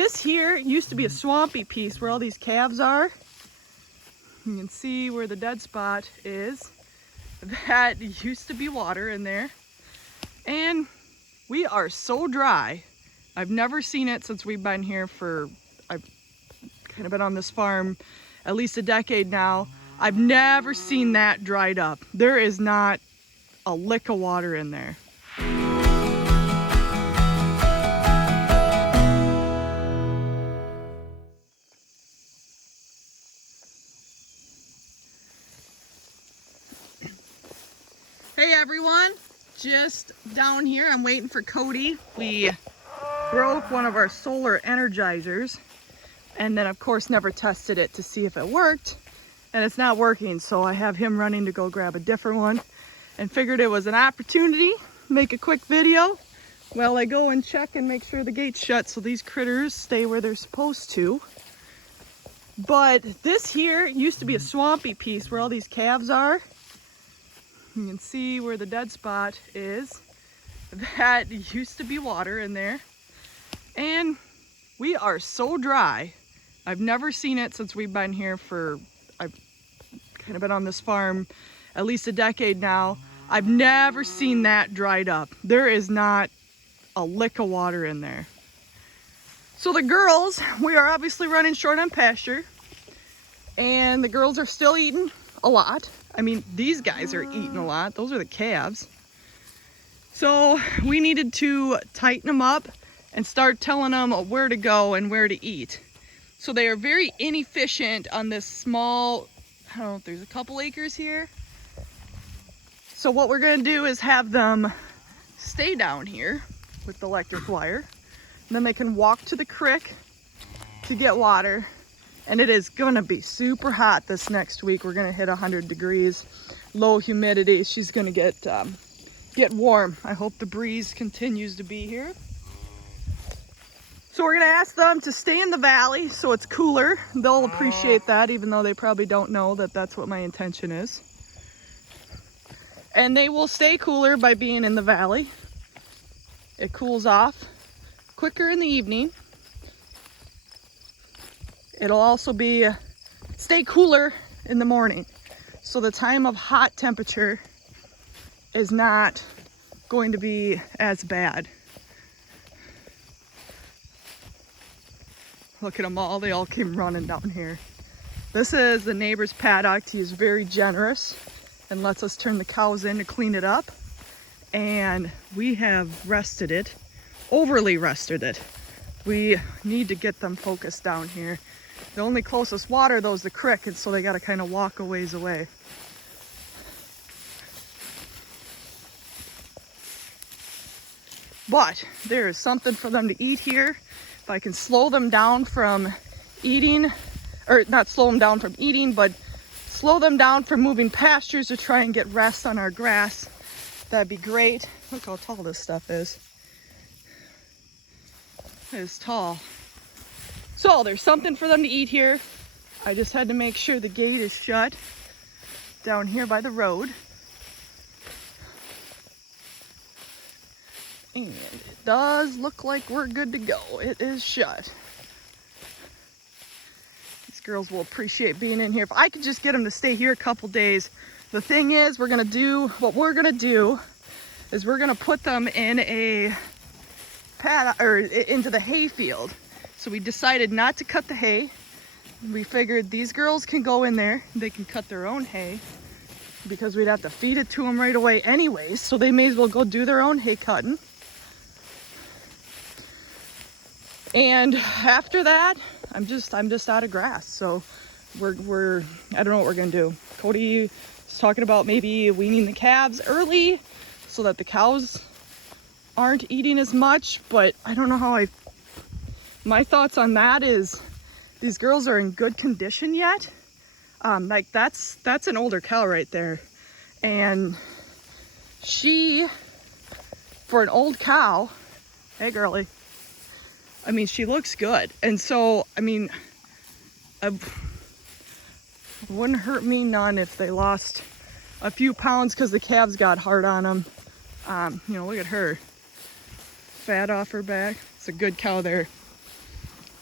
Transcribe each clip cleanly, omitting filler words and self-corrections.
this here used to be a swampy piece where all these calves are. You can see where the dead spot is. That used to be water in there. And we are so dry. I've never seen it since we've been here I've kind of been on this farm at least a decade now. I've never seen that dried up. There is not a lick of water in there. Hey everyone, just down here, I'm waiting for Cody. We broke one of our solar energizers and then of course never tested it to see if it worked, and it's not working, so I have him running to go grab a different one and figured it was an opportunity to make a quick video while I go and check and make sure the gate's shut so these critters stay where they're supposed to. But this here used to be a swampy piece where all these calves are. You can see where the dead spot is. That used to be water in there. And we are so dry. I've never seen it since we've been here I've kind of been on this farm at least a decade now. I've never seen that dried up. There is not a lick of water in there. So the girls, we are obviously running short on pasture. And the girls are still eating a lot. I mean, these guys are eating a lot. Those are the calves. So we needed to tighten them up and start telling them where to go and where to eat. So they are very inefficient on this small, I don't know if there's a couple acres here. So what we're gonna do is have them stay down here with the electric wire. And then they can walk to the creek to get water. And it is gonna be super hot this next week. We're gonna hit 100 degrees, low humidity. She's gonna get warm. I hope the breeze continues to be here. So we're gonna ask them to stay in the valley so it's cooler. They'll appreciate that, even though they probably don't know that that's what my intention is. And they will stay cooler by being in the valley. It cools off quicker in the evening. It'll also stay cooler in the morning. So the time of hot temperature is not going to be as bad. Look at them all, they all came running down here. This is the neighbor's paddock. He is very generous and lets us turn the cows in to clean it up. And we have rested it, overly rested it. We need to get them focused down here. The only closest water though is the creek, and so they gotta kind of walk a ways away. But there is something for them to eat here. If I can slow them down from eating, or not slow them down from eating, but slow them down from moving pastures to try and get rest on our grass, that'd be great. Look how tall this stuff is. It is tall. So there's something for them to eat here. I just had to make sure the gate is shut down here by the road. And it does look like we're good to go. It is shut. These girls will appreciate being in here. If I could just get them to stay here a couple days. The thing is, what we're gonna do is we're gonna put them in a into the hay field. So we decided not to cut the hay. We figured these girls can go in there, they can cut their own hay because we'd have to feed it to them right away anyways, so they may as well go do their own hay cutting. And after that, I'm just out of grass. So I don't know what we're gonna do. Cody is talking about maybe weaning the calves early so that the cows aren't eating as much, but I don't know how my thoughts on that is these girls are in good condition yet. Like that's an older cow right there. And she, for an old cow, hey girly, I mean, she looks good. And so, I mean, it wouldn't hurt me none if they lost a few pounds because the calves got hard on them. You know, look at her. Fat off her back. It's a good cow there.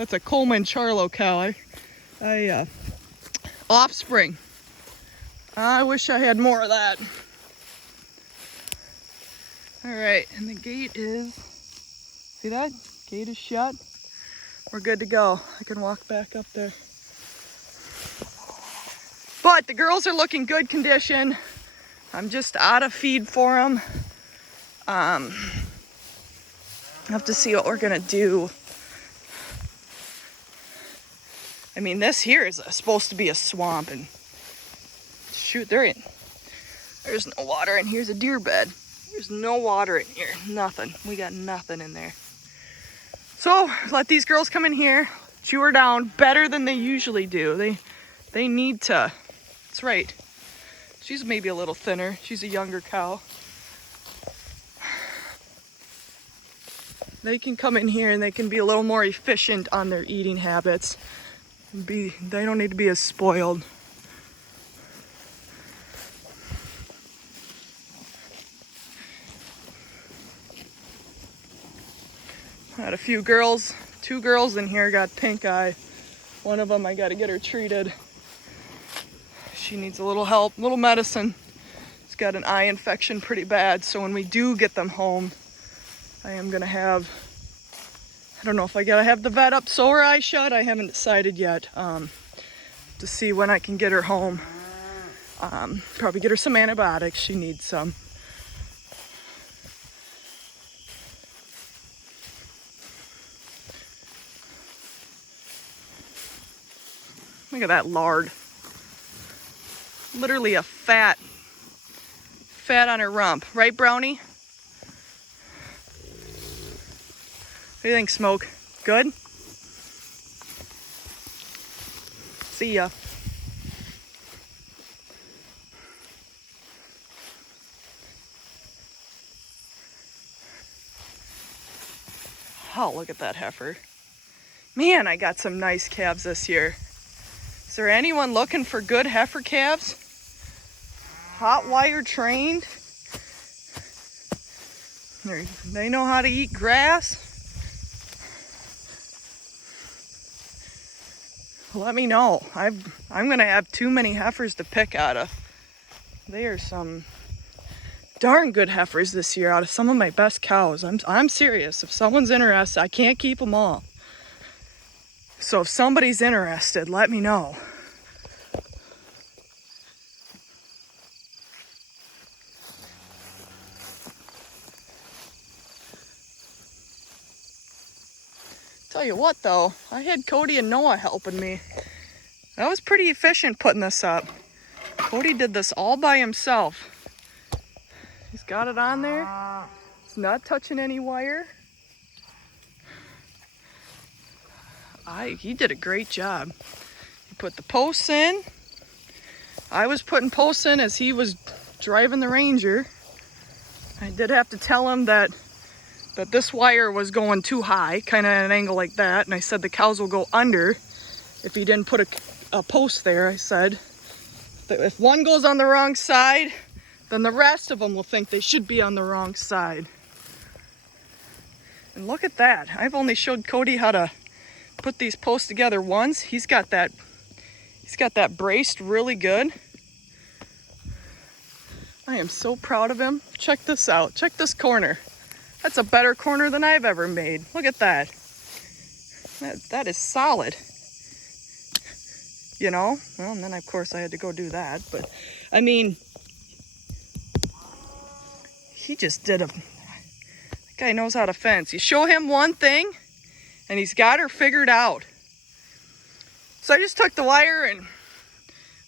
That's a Coleman Charlo cow. Offspring. I wish I had more of that. All right, and the gate is, see that? Gate is shut. We're good to go. I can walk back up there. But the girls are looking good condition. I'm just out of feed for them. I have to see what we're gonna do. I mean, this here is supposed to be a swamp, and shoot, there's no water, and here's a deer bed. There's no water in here, nothing. We got nothing in there. So let these girls come in here, chew her down better than they usually do. They need to. That's right. She's maybe a little thinner. She's a younger cow. They can come in here and they can be a little more efficient on their eating habits. They don't need to be as spoiled. I had a few girls, 2 girls in here got pink eye. One of them, I got to get her treated. She needs a little help, a little medicine. She's got an eye infection pretty bad, so when we do get them home, I am gonna have, I don't know if I gotta have the vet up sew her eye shut. I haven't decided yet to see when I can get her home. Probably get her some antibiotics. She needs some. Look at that lard. Literally a fat on her rump. Right, Brownie? What do you think, Smoke? Good? See ya. Oh, look at that heifer. Man, I got some nice calves this year. Is there anyone looking for good heifer calves? Hot wire trained? They know how to eat grass? Let me know. I'm gonna have too many heifers to pick out of. They are some darn good heifers this year out of some of my best cows. I'm serious. If someone's interested, I can't keep them all. So if somebody's interested, let me know. Tell you what though, I had Cody and Noah helping me. That was pretty efficient putting this up. Cody did this all by himself. He's got it on there. It's not touching any wire. He did a great job. He put the posts in. I was putting posts in as he was driving the Ranger. I did have to tell him that this wire was going too high, kind of at an angle like that. And I said the cows will go under if he didn't put a post there. I said that if one goes on the wrong side, then the rest of them will think they should be on the wrong side. And look at that. I've only showed Cody how to put these posts together once. He's got that braced really good. I am so proud of him. Check this out. Check this corner. That's a better corner than I've ever made. Look at that. That is solid. You know? Well, and then of course I had to go do that. But I mean, he just did that guy knows how to fence. You show him one thing and he's got her figured out. So I just took the wire and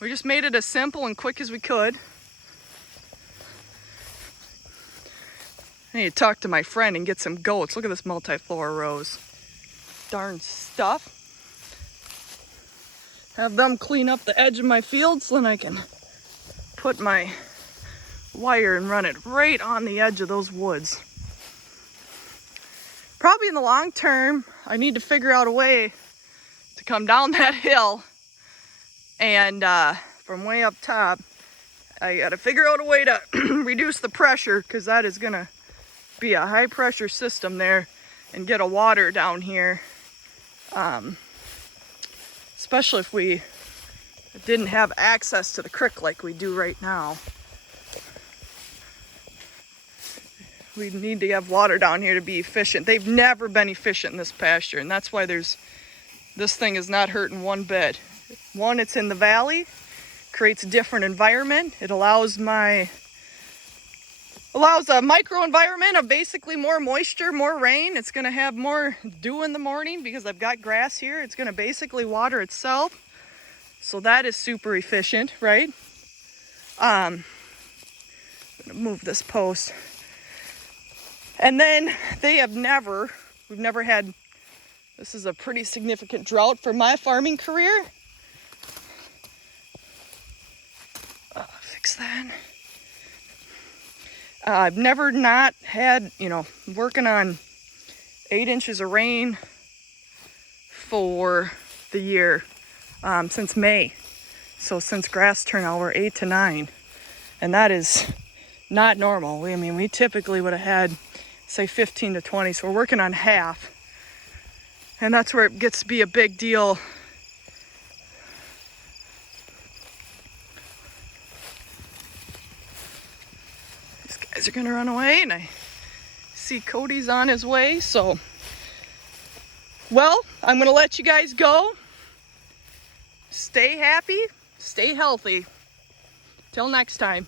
we just made it as simple and quick as we could. I need to talk to my friend and get some goats. Look at this multiflora rose. Darn stuff. Have them clean up the edge of my field so then I can put my wire and run it right on the edge of those woods. Probably in the long term, I need to figure out a way to come down that hill and from way up top, I gotta figure out a way to reduce the pressure because that is gonna be a high pressure system there and get a water down here especially if we didn't have access to the creek like we do right now. We need to have water down here to be efficient. They've never been efficient in this pasture, and that's why this thing is not hurting one bit. One, it's in the valley, creates a different environment. It allows a micro environment of basically more moisture, more rain. It's gonna have more dew in the morning because I've got grass here. It's gonna basically water itself. So that is super efficient, right? I'm gonna move this post. And then we've never had, this is a pretty significant drought for my farming career. Fix that. I've never not had, working on 8 inches of rain for the year since May. So since grass turnout, we're 8 to 9. And that is not normal. We typically would have had, say, 15 to 20. So we're working on half. And that's where it gets to be a big deal. These guys are gonna run away, and I see Cody's on his way. So, well, I'm gonna let you guys go. Stay happy, stay healthy. Till next time.